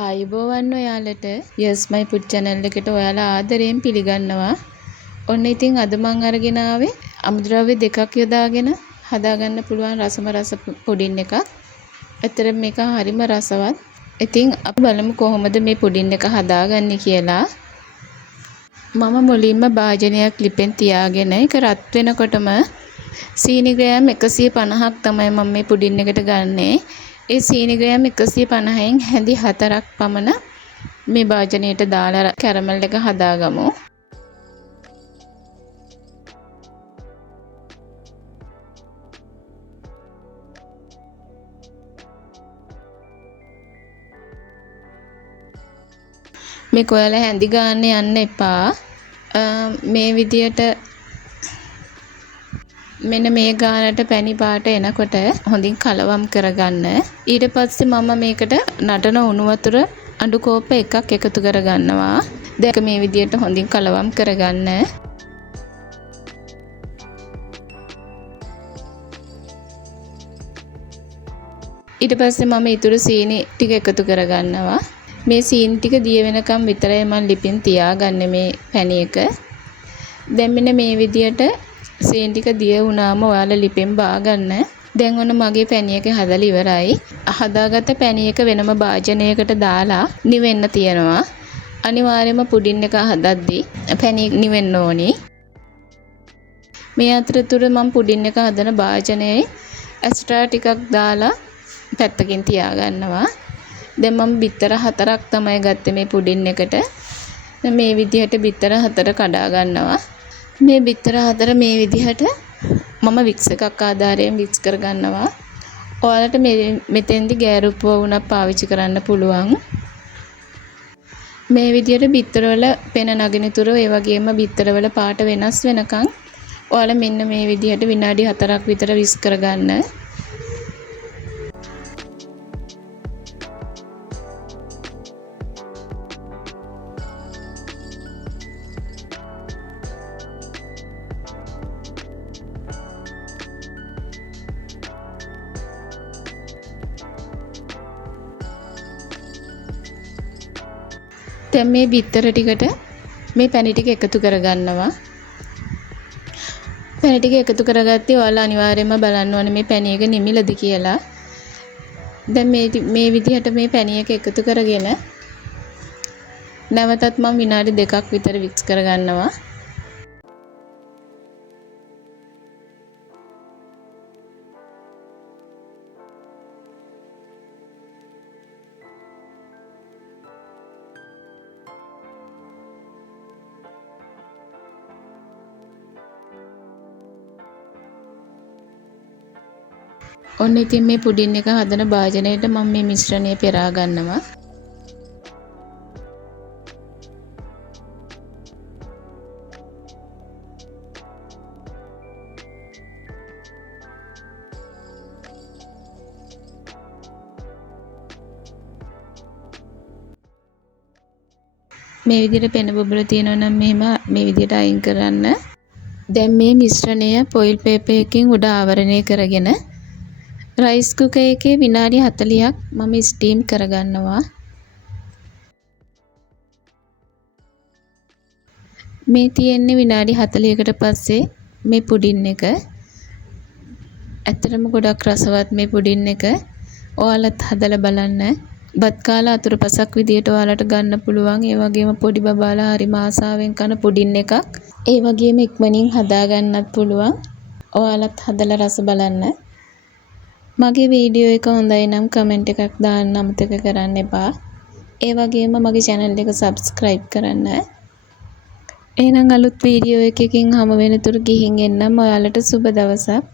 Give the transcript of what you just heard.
ආයුබෝවන් ඔයාලට yes my food channel එකට ඔයාලා ආදරයෙන් පිළිගන්නවා. ඔන්න ඉතින් අද මම අරගෙන ආවේ අමුද්‍රව්‍ය දෙකක් යොදාගෙන හදාගන්න පුළුවන් රසම රස පුඩින් එකක්. ඇත්තටම මේක හරිම රසවත්. ඉතින් අපි බලමු කොහොමද මේ පුඩින් එක හදාගන්නේ කියලා. මම මුලින්ම භාජනයක් ලිපෙන් තියාගෙන ඒක රත් වෙනකොටම සීනි ග්‍රෑම් 150ක් තමයි මම මේ පුඩින් එකට ගන්නෙ. ඒ සීනි ග්‍රෑම් 150න් හැඳි 4ක් පමණ මේ භාජනයට දාලා කැරමල් එක හදාගමු. මේක ඔයාලා හැඳි ගන්න යන්න එපා. මේ විදියට මෙන්න මේ ගානට පැණි පාට එනකොට හොඳින් කලවම් කරගන්න. ඊට පස්සේ මම මේකට නටන උණු වතුර අඬු කෝප්ප එකක් එකතු කරගන්නවා. දැන් මේ විදියට හොඳින් කලවම් කරගන්න. ඊට පස්සේ මම ඊටු සීනි ටික එකතු කරගන්නවා. මේ සීනි ටික දිය වෙනකම් විතරයි මම ලිපින් තියාගන්නේ මේ පැණි එක. දැන් මෙන්න මේ විදියට සීනි ටික දිය වුණාම ඔයාලා ලිපෙන් බා ගන්න. දැන් ඔන්න මගේ පැණි එක හදලා ඉවරයි. හදාගත්ත පැණි එක වෙනම භාජනයකට දාලා නිවෙන්න තියනවා. අනිවාර්යයෙන්ම පුඩින් එක හදද්දී පැණි නිවෙන්න ඕනි. මේ අතරතුර මම පුඩින් එක හදන භාජනයේ එක්ස්ට්‍රා ටිකක් දාලා පැත්තකින් තියාගන්නවා. දැන් මම බිත්තර 4ක් තමයි ගත්තේ මේ පුඩින් එකට. මේ විදිහට බිත්තර 4 කඩා ගන්නවා. මේ බිත්තර 4 මේ විදිහට මම වික්ස් එකක් ආධාරයෙන් වික්ස් කර ගන්නවා. ඔයාලට මෙතෙන්දි ගෑරුප්පුව වුණා පාවිච්චි කරන්න පුළුවන්. මේ විදිහට බිත්තර වල පෙන නගිනතුරු ඒ වගේම බිත්තර වල පාට වෙනස් වෙනකන් ඔයාලා මෙන්න මේ විදිහට විනාඩි 4ක් විතර වික්ස් කර ගන්න. දැන් මේ බිත්තර ටිකට මේ පැණි ටික එකතු කරගන්නවා. පැණි ටික එකතු කරගත්තේ ඔයාලා අනිවාර්යයෙන්ම බලන්න ඕනේ මේ පැණි එක නිමිලද කියලා. දැන් මේ විදිහට මේ පැණි එක එකතු කරගෙන නැවතත් මම විනාඩි 2ක් විතර වික්ස් කරගන්නවා. ඔන්න ඉතින් මේ පුඩින් එක හදන භාජනයට මම මේ මිශ්‍රණය පෙරා ගන්නවා. මේ විදිහට පෙන බබල තියෙනවා නම් මෙහෙම මේ විදිහට අයින් කරන්න. දැන් මේ මිශ්‍රණය පොයිල් පේපර් එකකින් උඩ ආවරණය කරගෙන රයිස් කුකර් එකේ විනාඩි 40ක් මම ස්ටීම් කරගන්නවා. මේ තියෙන්නේ විනාඩි 40කට පස්සේ මේ පුඩින් එක. ඇත්තටම ගොඩක් රසවත් මේ පුඩින් එක. ඔයාලත් හදලා බලන්න. බත් කාලා අතුරුපසක් විදියට ඔයාලට ගන්න පුළුවන්. ඒ වගේම පොඩි බබාලා හරිම ආසාවෙන් කන පුඩින් එකක්. ඒ වගේම ඉක්මනින් හදා ගන්නත් පුළුවන්. ඔයාලත් හදලා රස බලන්න. මගේ වීඩියෝ එක හොඳයි නම් කමෙන්ට් එකක් දාන්න අමතක කරන්න එපා. ඒ වගේම මගේ channel එක subscribe කරන්න. එහෙනම් අලුත් වීඩියෝ එකකින් හමු වෙනතුරු ගිහින් එන්නම්. ඔයාලට සුබ දවසක්.